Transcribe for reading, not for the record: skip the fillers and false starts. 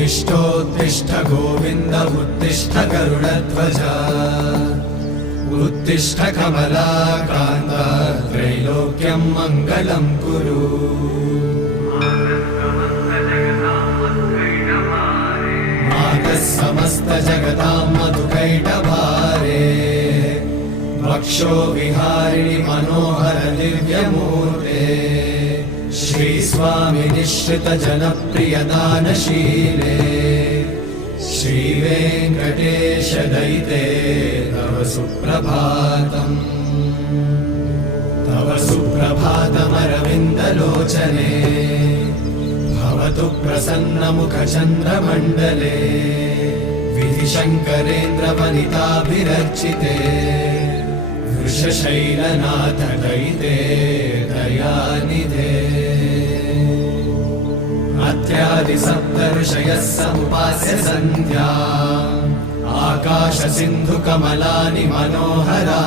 उत्तिष्ठोत्तिष्ठ गोविन्द उत्तिष्ठ गरुडध्वज उत्तिष्ठ कमलाकान्त त्रैलोक्यं मङ्गलं कुरु मातः समस्त जगतां मधुकैटभारे वक्षो विहारिणि मनोहर दिव्यमूर्ते श्रीस्वामि निश्रित जनप्रिय दानशीले श्रीवेङ्कटेश दयिते तव सुप्रभातम् तव सुप्रभातमरविन्दलोचने भवतु प्रसन्नमुखचन्द्रमण्डले विधिशङ्करेन्द्रवनिताभिरर्चिते वृषशैलनाथ दयिते दयानिधे अत्यादिसप्तऋषयः समुपास्य सन्ध्या आकाश सिन्धु कमलानि मनोहरा